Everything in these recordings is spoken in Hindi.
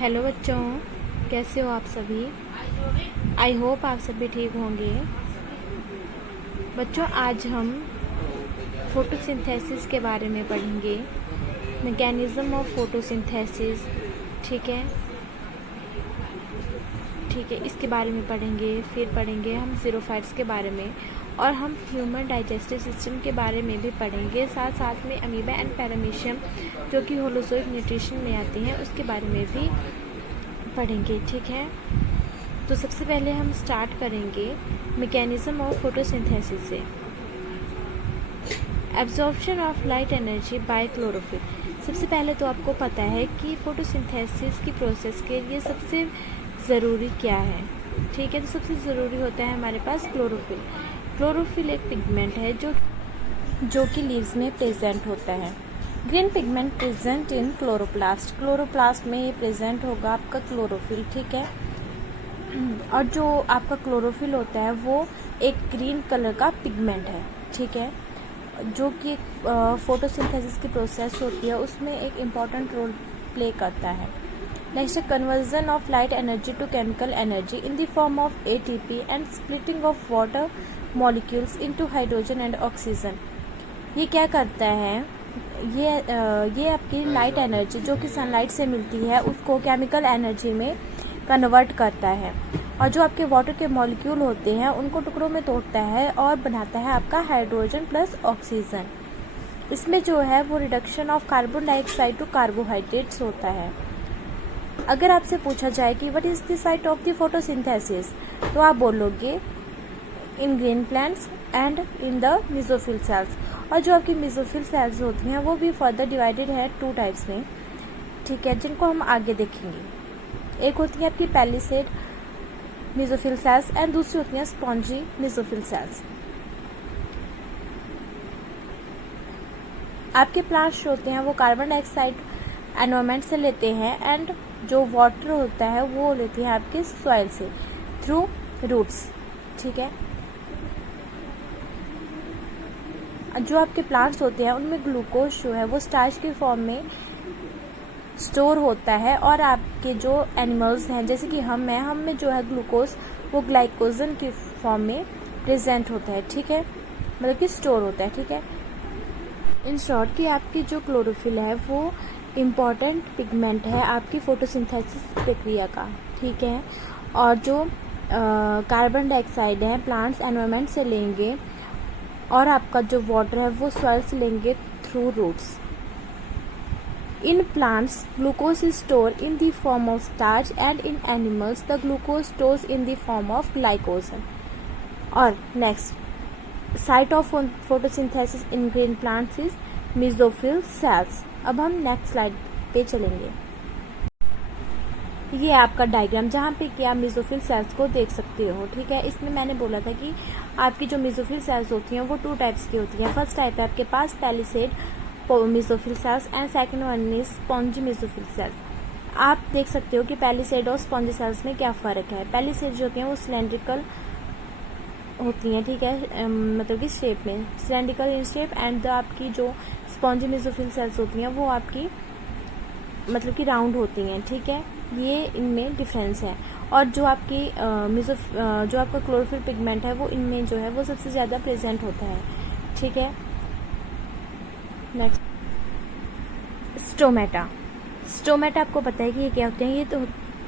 हेलो बच्चों, कैसे हो आप सभी। आई होप आप सभी ठीक होंगे। बच्चों, आज हम फोटोसिंथेसिस के बारे में पढ़ेंगे। मैकेनिज्म ऑफ फोटोसिंथेसिस, ठीक है, इसके बारे में पढ़ेंगे। फिर पढ़ेंगे हम ज़ीरोफाइट्स के बारे में, और हम ह्यूमन डाइजेस्टिव सिस्टम के बारे में भी पढ़ेंगे। साथ साथ में अमीबा एंड पैरामीशियम जो कि होलोजोइक न्यूट्रिशन में आते हैं, उसके बारे में भी पढ़ेंगे। ठीक है, तो सबसे पहले हम स्टार्ट करेंगे मैकेनिज्म ऑफ फोटोसिंथेसिस से। Absorption of light energy by chlorophyll. सबसे पहले तो आपको पता है कि फोटोसिंथेसिस की प्रोसेस के लिए सबसे ज़रूरी क्या है। ठीक है, तो सबसे ज़रूरी होता है हमारे पास क्लोरोफिल। क्लोरोफिल एक पिगमेंट है जो कि लीव्स में प्रेजेंट होता है। Green pigment present in chloroplast. Chloroplast में ये प्रेजेंट होगा आपका क्लोरोफिल। ठीक है, और जो आपका क्लोरोफिल होता है वो एक ग्रीन कलर का पिगमेंट है। ठीक है, जो कि फोटोसिंथेसिस की प्रोसेस होती है उसमें एक इम्पॉर्टेंट रोल प्ले करता है। नेक्स्ट है conversion of light energy to chemical energy in the form of ATP and splitting of water molecules into hydrogen and oxygen. ये क्या करता है, ये आपकी लाइट एनर्जी जो कि सनलाइट से मिलती है उसको केमिकल एनर्जी में कन्वर्ट करता है, और जो आपके वाटर के मॉलिक्यूल होते हैं उनको टुकड़ों में तोड़ता है और बनाता है आपका हाइड्रोजन प्लस ऑक्सीजन। इसमें जो है वो reduction of carbon dioxide to carbohydrates होता है। अगर आपसे पूछा जाए कि what is the site of the photosynthesis, तो आप बोलोगे in green plants and in the mesophyll cells. और जो आपकी मेसोफिल सेल्स होती हैं वो भी फर्दर डिवाइडेड है 2 टाइप्स में। ठीक है, जिनको हम आगे देखेंगे। एक होती है आपकी पैलिसेड मेसोफिल सेल्स एंड दूसरी होती है स्पॉन्जी मेसोफिल सेल्स। आपके प्लांट्स जो होते हैं वो कार्बन डाइऑक्साइड एनवायरमेंट से लेते हैं, एंड जो वाटर होता है वो लेते हैं आपके सॉइल से थ्रू रूट्स। ठीक है, जो आपके प्लांट्स होते हैं उनमें ग्लूकोज जो है वो स्टार्च के फॉर्म में स्टोर होता है, और आपके जो एनिमल्स हैं जैसे कि हम में जो है ग्लूकोज वो ग्लाइकोजन की फॉर्म में प्रेजेंट होता है। ठीक है, मतलब कि स्टोर होता है। ठीक है, इन शॉर्ट कि आपकी जो क्लोरोफिल है वो इम्पॉर्टेंट पिगमेंट है आपकी फोटोसिंथेसिस प्रक्रिया का। ठीक है, और जो कार्बन डाइऑक्साइड है प्लांट्स एनवायरनमेंट से लेंगे, और आपका जो वाटर है वो सॉइल से लेंगे through roots. In plants glucose is store in the form of starch, and in animals the glucose stores in the form of glycogen. और next site of photosynthesis in green plants is mesophyll cells. अब हम नेक्स्ट स्लाइड पे चलेंगे। ये आपका डायग्राम जहाँ पे कि आप मेसोफिल सेल्स को देख सकते हो। ठीक है, इसमें मैंने बोला था कि आपकी जो मेसोफिल सेल्स होती हैं वो 2 टाइप्स की होती हैं। फर्स्ट टाइप है आपके पास palisade mesophyll cells and second one is spongy mesophyll cells. आप देख सकते हो कि पैलिसेड और स्पॉन्जी सेल्स में क्या फ़र्क है। पैलिसेड जो होती हैं वो सिलेंड्रिकल होती हैं। ठीक है, मतलब कि शेप में सिलेंड्रिकल इन शेप, एंड आपकी जो स्पॉन्जी मेसोफिल सेल्स होती हैं वो आपकी मतलब कि राउंड होती हैं। ठीक है, ये इनमें डिफरेंस है। और जो आपकी जो आपका क्लोरोफिल पिगमेंट है वो इनमें जो है वो सबसे ज़्यादा प्रेजेंट होता है। ठीक है, नेक्स्ट स्टोमेटा। स्टोमेटा आपको पता है कि ये क्या होते हैं। ये तो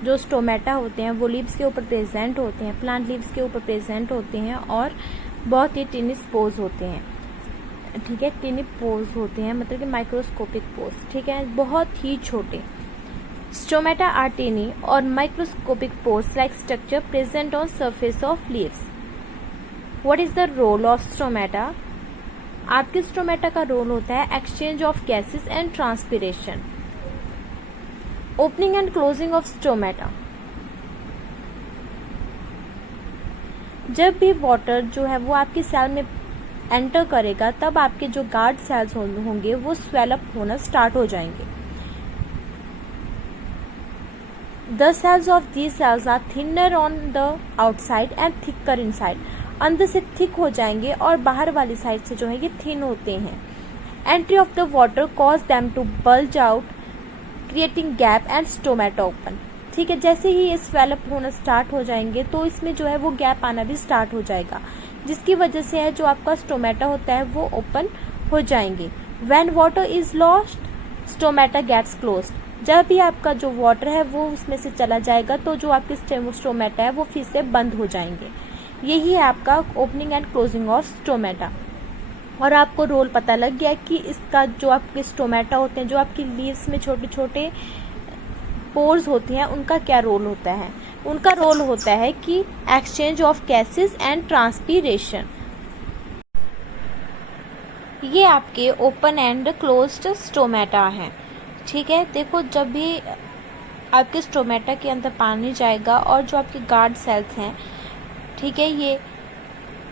जो स्टोमेटा होते हैं वो लीव्स के ऊपर प्रेजेंट होते हैं, प्लांट लीव्स के ऊपर प्रेजेंट होते हैं, और बहुत ही टिनी पोज होते हैं। ठीक है, टिनी पोज होते हैं मतलब कि माइक्रोस्कोपिक पोज। ठीक है, बहुत ही छोटे। स्टोमेटा आर टिनी और microscopic pores like structure present on surface of leaves. What is the role of stomata? आपके स्टोमेटा का रोल होता है exchange of gases and transpiration. Opening and closing of stomata. जब भी वाटर जो है वो आपकी सेल में एंटर करेगा तब आपके जो गार्ड सेल्स होंगे वो स्वेल अप होना स्टार्ट हो जाएंगे। The cells of these cells are thinner on the outside and thicker inside. अंदर से थिक हो जाएंगे और बाहर वाली साइड से जो है ये थिन होते हैं। Entry of the water cause them to bulge out creating gap and stomata open. ठीक है, जैसे ही ये स्वेलअप होना स्टार्ट हो जाएंगे तो इसमें जो है वो गैप आना भी स्टार्ट हो जाएगा, जिसकी वजह से है जो आपका स्टोमेटा होता है वो ओपन हो जाएंगे। When water is lost stomata gets closed. जब भी आपका जो वाटर है वो उसमें से चला जाएगा तो जो आपके स्टोमेटा है वो फिर से बंद हो जाएंगे। यही है आपका opening and closing of stomata. और आपको रोल पता लग गया कि इसका जो आपके स्टोमेटा होते हैं, जो आपकी लीव्स में छोटे छोटे पोर्स होते हैं, उनका क्या रोल होता है। उनका रोल होता है कि exchange of gases and transpiration. ये आपके ओपन एंड क्लोज्ड स्टोमेटा हैं। ठीक है, देखो जब भी आपके स्टोमेटा के अंदर पानी जाएगा और जो आपके गार्ड सेल्स हैं, ठीक है, ये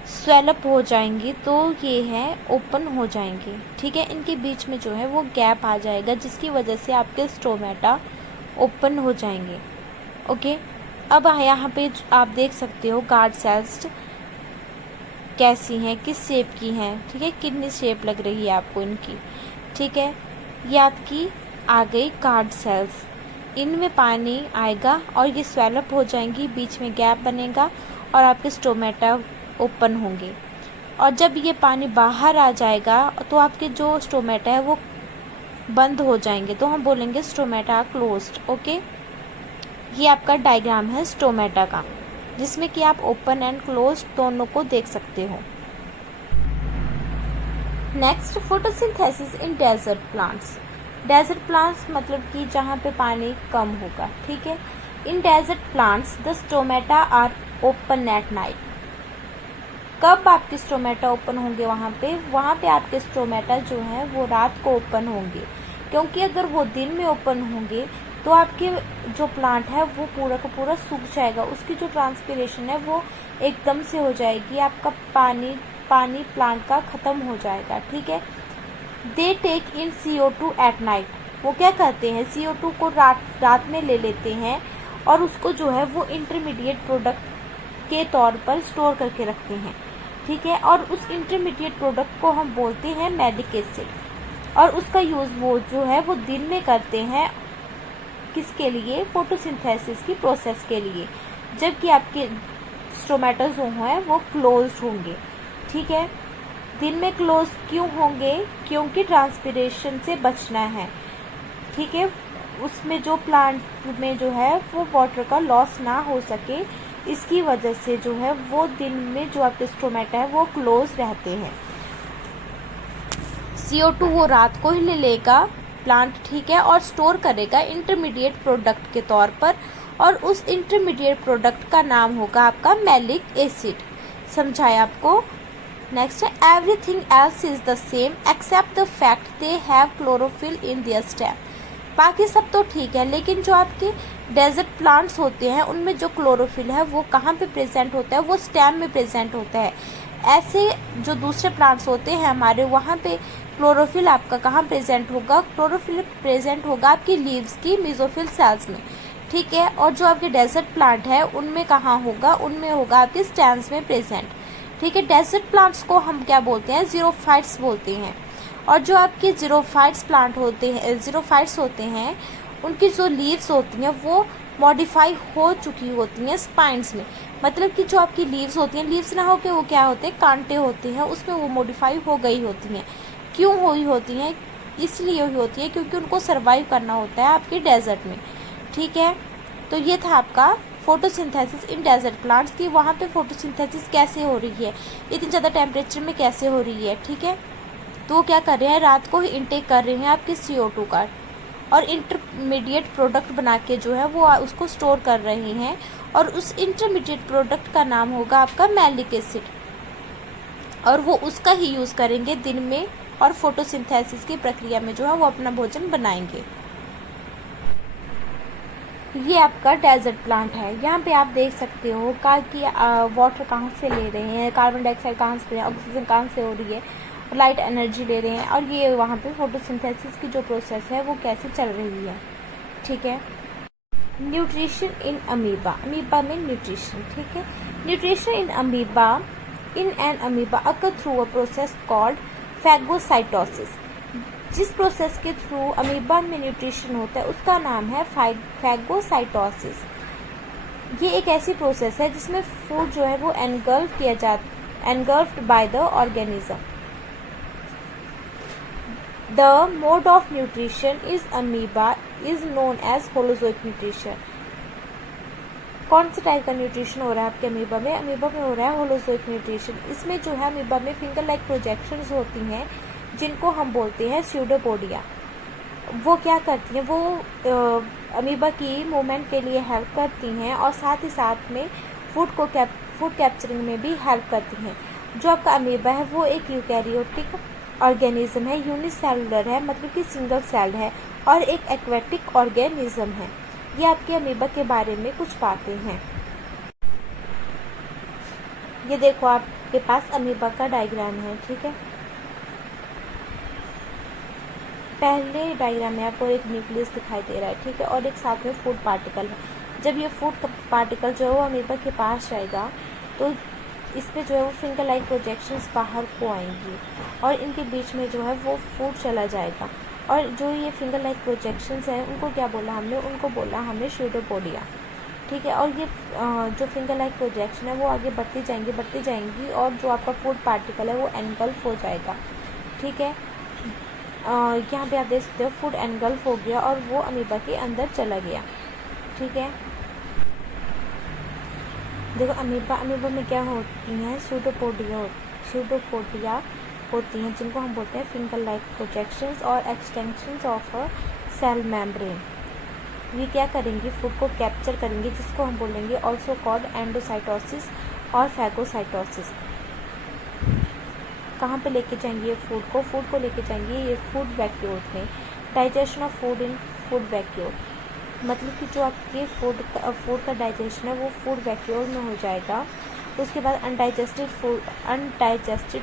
स्वेलअप हो जाएंगी तो ये है ओपन हो जाएंगे। ठीक है, इनके बीच में जो है वो गैप आ जाएगा, जिसकी वजह से आपके स्टोमेटा ओपन हो जाएंगे। ओके, अब यहाँ पे आप देख सकते हो गार्ड सेल्स कैसी हैं, किस शेप की हैं। ठीक है, कितनी शेप लग रही है आपको इनकी। ठीक है, ये आपकी आ गई गार्ड सेल्स। इनमें पानी आएगा और ये स्वेलअप हो जाएंगी, बीच में गैप बनेगा और आपके स्टोमेटा ओपन होंगे। और जब ये पानी बाहर आ जाएगा तो आपके जो स्टोमेटा है वो बंद हो जाएंगे, तो हम बोलेंगे स्टोमेटा क्लोज्ड। ओके, ये आपका डायग्राम है स्टोमेटा का, जिसमें कि आप ओपन एंड क्लोज दोनों को देख सकते हो। Next, photosynthesis in desert plants. Desert plants मतलब कि जहाँ पे पानी कम होगा। ठीक है, in desert plants the stomata are open at night. कब आपके स्टोमेटा ओपन होंगे? वहाँ पे आपके स्टोमेटा जो है वो रात को ओपन होंगे, क्योंकि अगर वो दिन में ओपन होंगे तो आपके जो प्लांट है वो पूरा का पूरा सूख जाएगा, उसकी जो ट्रांसपीरेशन है वो एकदम से हो जाएगी, आपका पानी प्लांट का ख़त्म हो जाएगा। ठीक है, they take in CO2 at night. वो क्या करते हैं, CO2 को रात में ले लेते हैं और उसको जो है वो इंटरमीडिएट प्रोडक्ट के तौर पर स्टोर करके रखते हैं। ठीक है, और उस इंटरमीडिएट प्रोडक्ट को हम बोलते हैं मैलिक एसिड, और उसका यूज़ वो जो है वो दिन में करते हैं। किसके लिए? फोटोसिंथेसिस की प्रोसेस के लिए, जबकि आपके स्टोमेटा जो हैं वो क्लोज्ड होंगे। ठीक है, दिन में क्लोज क्यों होंगे? क्योंकि ट्रांसपीरेशन से बचना है। ठीक है, उसमें जो प्लांट में जो है वो वाटर का लॉस ना हो सके, इसकी वजह से जो है वो दिन में जो आपके स्टोमेटा है वो क्लोज रहते हैं। CO2 वो रात को ही ले लेगा प्लांट, ठीक है, और स्टोर करेगा इंटरमीडिएट प्रोडक्ट के तौर पर, और उस इंटरमीडिएट प्रोडक्ट का नाम होगा आपका मैलिक एसिड। समझाया आपको? नेक्स्ट है, everything else is the same except the fact they have chlorophyll in their stem. बाकी सब तो ठीक है, लेकिन जो आपके डेजर्ट प्लांट्स होते हैं उनमें जो क्लोरोफिल है वो कहाँ पे प्रेजेंट होता है? वो स्टेम में प्रेजेंट होता है। ऐसे जो दूसरे प्लांट्स होते हैं हमारे, वहाँ पे क्लोरोफिल आपका कहाँ प्रेजेंट होगा? क्लोरोफिल प्रेजेंट होगा आपकी लीव्स की मेसोफिल सेल्स में। ठीक है, और जो आपके डेजर्ट प्लांट है उनमें कहाँ होगा? उनमें होगा आपके स्टेम्स में प्रेजेंट। ठीक है, डेजर्ट प्लांट्स को हम क्या बोलते हैं? ज़ीरोफाइट्स बोलते हैं। और जो आपके ज़ीरोफाइट्स प्लांट होते हैं, ज़ीरोफाइट्स होते हैं, उनकी जो लीव्स होती हैं वो मॉडिफाई हो चुकी होती हैं स्पाइन्स में। मतलब कि जो आपकी लीव्स होती हैं, लीव्स ना होकर वो क्या होते हैं? कांटे होते हैं, उसमें वो मॉडिफाई हो गई होती हैं। क्यों हुई होती हैं? इसलिए हुई होती है क्योंकि उनको सर्वाइव करना होता है आपके डेजर्ट में। ठीक है, तो ये था आपका फोटोसिंथेसिस इन डेजर्ट प्लांट्स की। वहाँ पे फोटोसिंथेसिस कैसे हो रही है, इतनी ज़्यादा टेम्परेचर में कैसे हो रही है। ठीक है, तो वो क्या कर रहे हैं? रात को ही इनटेक कर रहे हैं आपके CO2 का, और इंटरमीडिएट प्रोडक्ट बना के जो है वो उसको स्टोर कर रहे हैं, और उस इंटरमीडिएट प्रोडक्ट का नाम होगा आपका मैलिक एसिड, और वो उसका ही यूज़ करेंगे दिन में, और फोटोसिंथेसिस की प्रक्रिया में जो है वो अपना भोजन बनाएंगे। ये आपका डेजर्ट प्लांट है। यहाँ पे आप देख सकते हो कि वाटर कहाँ से ले रहे हैं, कार्बन डाइऑक्साइड कहाँ से ले रहे हैं, ऑक्सीजन कहाँ से हो रही है, लाइट एनर्जी ले रहे हैं, और ये वहाँ पे फोटोसिंथेसिस की जो प्रोसेस है वो कैसे चल रही है। ठीक है, न्यूट्रिशन इन अमीबा। अमीबा में न्यूट्रिशन। ठीक है, nutrition in an amoeba occur through a process called phagocytosis. जिस प्रोसेस के थ्रू अमीबा में न्यूट्रिशन होता है उसका नाम है फैगोसाइटोसिस। ये एक ऐसी प्रोसेस है जिसमें फूड जो है वो engulfed by the organism. The mode of nutrition is amoeba is known as holozoic nutrition. कौन सा टाइप का न्यूट्रिशन हो रहा है आपके अमीबा में? अमीबा में हो रहा है होलोजोइक न्यूट्रिशन। इसमें जो है अमीबा में फिंगर लाइक प्रोजेक्शंस होती हैं जिनको हम बोलते हैं स्यूडोपोडिया। वो क्या करती हैं? वो अमीबा की मूवमेंट के लिए हेल्प करती हैं और साथ ही साथ में फूड कैप्चरिंग में भी हेल्प करती हैं। जो आपका अमीबा है वो एक यूकैरियोटिक ऑर्गेनिज्म है, यूनिसेलुलर है, मतलब कि सिंगल सेल्ड है, और एक एक्वेटिक ऑर्गेनिज्म है। ये आपके अमीबा के बारे में कुछ बातें हैं। ये देखो आपके पास अमीबा का डायग्राम है, ठीक है। पहले डायग्राम में आपको एक न्यूक्लियस दिखाई दे रहा है, ठीक है, और एक साथ में फूड पार्टिकल है। जब ये फूड पार्टिकल जो है वो अमीबा के पास जाएगा तो इसमें जो है वो फिंगर लाइक प्रोजेक्शंस बाहर को आएंगी और इनके बीच में जो है वो फूड चला जाएगा। और जो ये फिंगर लाइक प्रोजेक्शंस हैं उनको क्या बोला हमने? उनको बोला हमने स्यूडोपोडिया, ठीक है। और ये जो फिंगर लाइक प्रोजेक्शन है वो आगे बढ़ती जाएंगी और जो आपका फूड पार्टिकल है वो एनगल्फ हो जाएगा, ठीक है। यहाँ पे आप देख सकते हो फूड एनगल्फ हो गया और वो अमीबा के अंदर चला गया, ठीक है। देखो अमीबा में क्या होती हैं? स्यूडोपोडिया होती हैं, जिनको हम बोलते हैं फिंगर लाइक प्रोजेक्शंस और extensions of a cell membrane. ये क्या करेंगी? फूड को कैप्चर करेंगे, जिसको हम बोलेंगे ऑल्सो कॉल्ड एंडोसाइटोसिस और फैगोसाइटोसिस। कहाँ पे लेके जाएंगे ये फूड को लेके जाएंगे ये फूड वैक्यूल में। Digestion of food in food vacuole, मतलब कि जो आपके फूड का डाइजेशन है वो फूड वैक्यूल में हो जाएगा। उसके बाद अनडाइजेस्टेड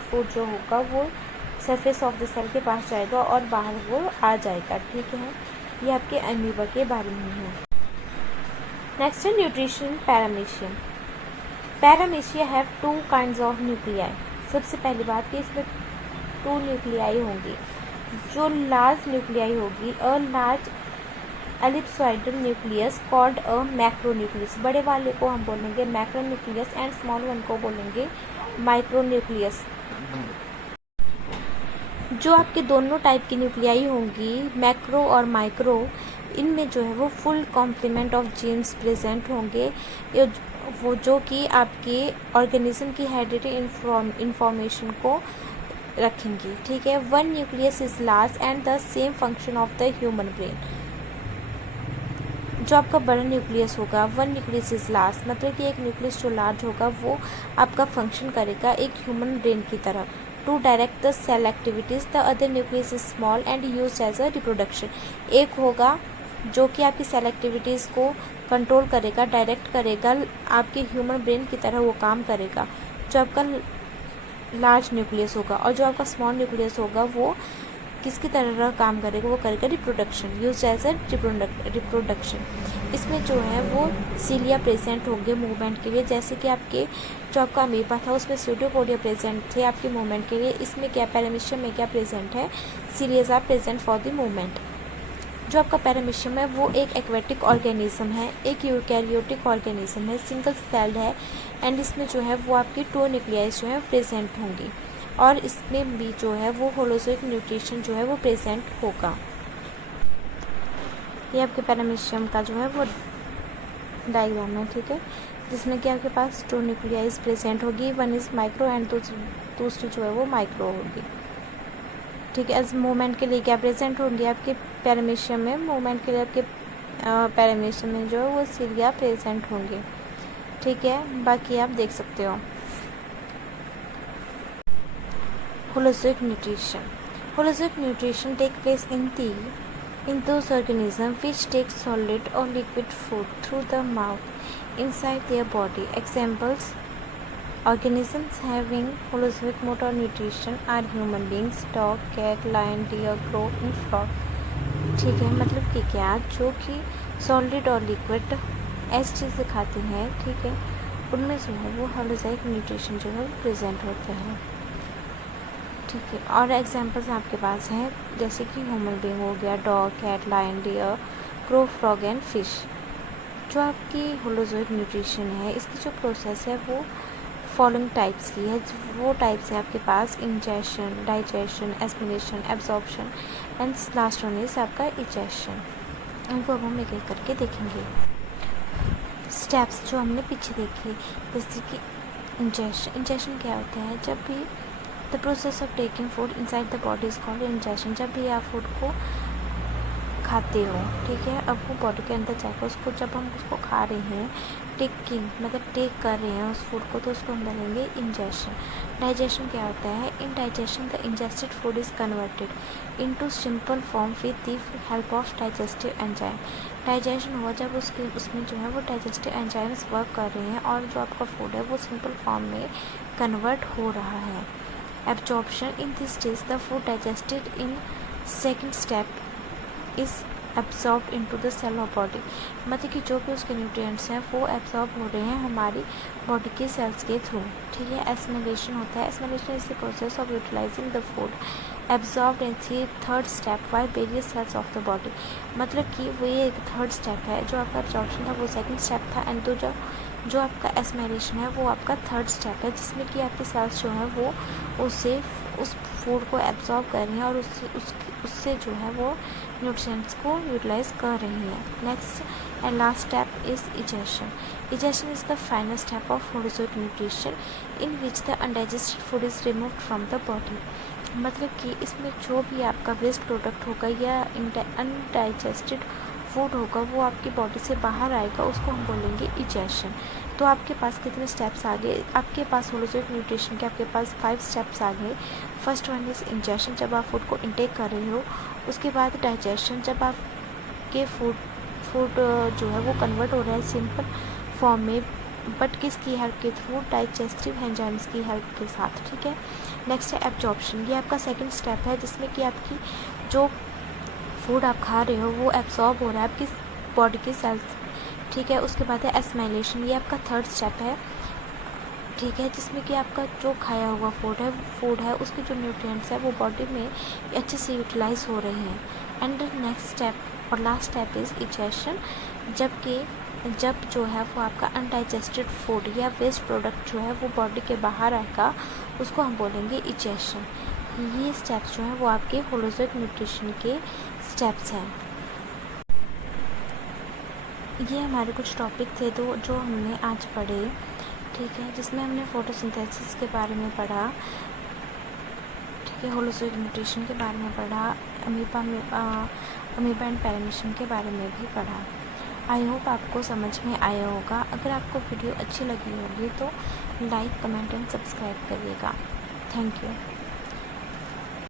फूड जो होगा वो सरफेस ऑफ द सेल के पास जाएगा और बाहर वो आ जाएगा, ठीक है। ये आपके अमीबा के बारे में है। नेक्स्ट है nutrition paramecium. पैरामीशिया have 2 kinds of nuclei. सबसे पहली बात कि इसमें 2 न्यूक्लियाई होंगी। जो लार्ज न्यूक्लियाई होगी, a large ellipsoidal nucleus called a macronucleus. बड़े वाले को हम बोलेंगे मैक्रोन्यूक्लियस एंड स्मॉल वन को बोलेंगे माइक्रोन्यूक्लियस। जो आपके दोनों टाइप की न्यूक्लियाई होंगी, मैक्रो और माइक्रो, इनमें जो है वो full complement of genes present होंगे, वो जो कि आपके ऑर्गेनिज्म की हेरिडिटरी इंफॉर्मेशन को रखेंगी, ठीक है। 1 nucleus is large and the same function of the human brain. जो आपका बड़ा न्यूक्लियस होगा, 1 न्यूक्लियस इज लार्ज, मतलब कि एक न्यूक्लियस जो लार्ज होगा वो आपका फंक्शन करेगा एक ह्यूमन ब्रेन की तरह, to direct the cell activities. The other nucleus is small and used as a reproduction. एक होगा जो कि आपकी सेल एक्टिविटीज़ को कंट्रोल करेगा, डायरेक्ट करेगा, आपके ह्यूमन ब्रेन की तरह वो काम करेगा, जो आपका लार्ज न्यूक्लियस होगा। और जो आपका स्मॉल न्यूक्लियस होगा वो किसकी तरह काम करेगा? वो करेगा reproduction, use as a reproduction. इसमें जो है वो सीलिया प्रेजेंट होंगे मूवमेंट के लिए, जैसे कि आपके जो आपका अमीबा था उसमें स्यूडोपोडिया प्रेजेंट थे आपके मूवमेंट के लिए। इसमें क्या पैरामीशियम में क्या प्रेजेंट है? Cilia are present for the movement. जो आपका पैरामीशियम है वो एक एक्वेटिक ऑर्गेनिज्म है, एक यूकैरियोटिक ऑर्गेनिज्म है, सिंगल सेल्ड है, एंड इसमें जो है वो आपकी 2 न्यूक्लियाई जो है प्रेजेंट होंगी और इसमें भी जो है वो होलोजोइक न्यूट्रिशन जो है वो प्रेजेंट होगा। ये आपके पैरामीशियम का जो है वो डायग्राम है, ठीक है, जिसमें कि आपके पास 2 न्यूक्लियाइज प्रेजेंट होगी, 1 इज माइक्रो एंड दूसरी जो है वो माइक्रो होगी, ठीक है। एज मूवमेंट के लिए क्या प्रेजेंट होंगे आपके पैरामीशियम में? मूवमेंट के लिए आपके पैरामीशियम में जो है वो सीलिया प्रेजेंट होंगे, ठीक है। बाकी आप देख सकते हो। Holozoic nutrition. Holozoic nutrition takes place in those organisms which take solid or liquid food through the mouth inside their body. Examples: organisms having Holozoic mode of nutrition are human beings, dog, cat, lion, deer, crow, and frog. ठीक है, मतलब कि क्या जो कि सॉलिड और लिक्विड ऐसी चीज़ें खाते हैं, ठीक है, उनमें जो है वो होलोजोइक न्यूट्रिशन जो है प्रेजेंट होते हैं। ठीक है। और एग्जांपल्स आपके पास हैं जैसे कि ह्यूमन बीइंग हो गया, dog, cat, lion, deer, crow, frog and fish. जो आपकी होलोजोइक न्यूट्रिशन है, इसकी जो प्रोसेस है वो फॉलोइंग टाइप्स की है। वो टाइप्स है आपके पास ingestion, digestion, assimilation, absorption and last one is आपका इजेशन। उनको अब हम एक एक करके देखेंगे। स्टेप्स जो हमने पीछे देखे, जैसे कि इंजेशन क्या होता है, जब भी the process of taking food inside the body is called ingestion. जब भी आप फूड को खाते हो, ठीक है, अब वो बॉडी के अंदर जाएगा, उसको जब हम उसको खा रहे हैं, टेकिंग मतलब टेक कर रहे हैं उस फूड को, तो उसको हम बोलेंगे इंजेशन। डाइजेशन क्या होता है, in digestion the ingested food is converted into simple form with the help of digestive enzyme. Digestion हुआ जब उसमें जो है वो डाइजेस्टिव एंजाइम्स वर्क कर रहे हैं और जो आपका फूड है वो सिंपल फॉर्म में कन्वर्ट हो रहा है। Absorption, in this stage the food digested in second step is absorb into the cell of body. मतलब कि जो भी उसके न्यूट्रिएंट्स हैं वो एब्जॉर्ब हो रहे हैं हमारी बॉडी के सेल्स के थ्रू, ठीक है। एस्मिलेशन होता है, assimilation is the process of utilising the food absorbed in third step by various cells of the body. मतलब कि वो ये एक थर्ड स्टेप है, जो आपका एब्जॉर्प्शन था वो सेकंड स्टेप था, एंड जो आपका एस्मिलेशन है वो आपका थर्ड स्टेप है, जिसमें कि आपके सेल्स जो हैं वो उस फूड को एब्जॉर्ब कर रही हैं और उससे जो है वो न्यूट्रिएंट्स को यूटिलाइज कर रही है। Next and last step is egestion. Egestion is the final step of holozoic nutrition in which the undigested food is removed from the body. मतलब कि इसमें जो भी आपका वेस्ट प्रोडक्ट होगा या अनडाइजेस्टेड फूड होगा वो आपकी बॉडी से बाहर आएगा, उसको हम बोलेंगे इजेशन। तो आपके पास कितने स्टेप्स आ गए, आपके पास होलोजोइक न्यूट्रिशन के आपके पास 5 स्टेप्स आ गए। फर्स्ट वन इज़ इंजेशन, जब आप फूड को इनटेक कर रहे हो। उसके बाद डाइजेशन, जब आपके फूड जो है वो कन्वर्ट हो रहा है सिंपल फॉर्म में, बट किसकी हेल्प के थ्रू, डाइजेस्टिव एंजाइम्स की हेल्प के साथ, ठीक है। नेक्स्ट है एब्जॉर्प्शन, ये आपका सेकंड स्टेप है, जिसमें कि आपकी जो फूड आप खा रहे हो वो एब्जॉर्ब हो रहा है आपकी बॉडी के सेल्स, ठीक है। उसके बाद है एस्माइलेशन, ये आपका थर्ड स्टेप है, ठीक है, जिसमें कि आपका जो खाया हुआ फूड है उसके जो न्यूट्रिएंट्स है वो बॉडी में अच्छे से यूटिलाइज हो रहे हैं। एंड नेक्स्ट स्टेप और लास्ट स्टेप इज़ इजेशन, जब जो है वो आपका अनडाइजेस्टेड फूड या वेस्ट प्रोडक्ट जो है वो बॉडी के बाहर आएगा, उसको हम बोलेंगे इजेशन। ये स्टेप्स जो हैं वो आपके होलोजोइक न्यूट्रिशन के स्टेप्स हैं। ये हमारे कुछ टॉपिक थे जो हमने आज पढ़े, ठीक है, जिसमें हमने फोटोसिंथेसिस के बारे में पढ़ा, ठीक है, होलोजोइक न्यूट्रिशन के बारे में पढ़ा, अमीबा एंड पैरामीशियम के बारे में भी पढ़ा। आई होप आपको समझ में आया होगा। अगर आपको वीडियो अच्छी लगी होगी तो लाइक, कमेंट एंड सब्सक्राइब करिएगा। Thank you.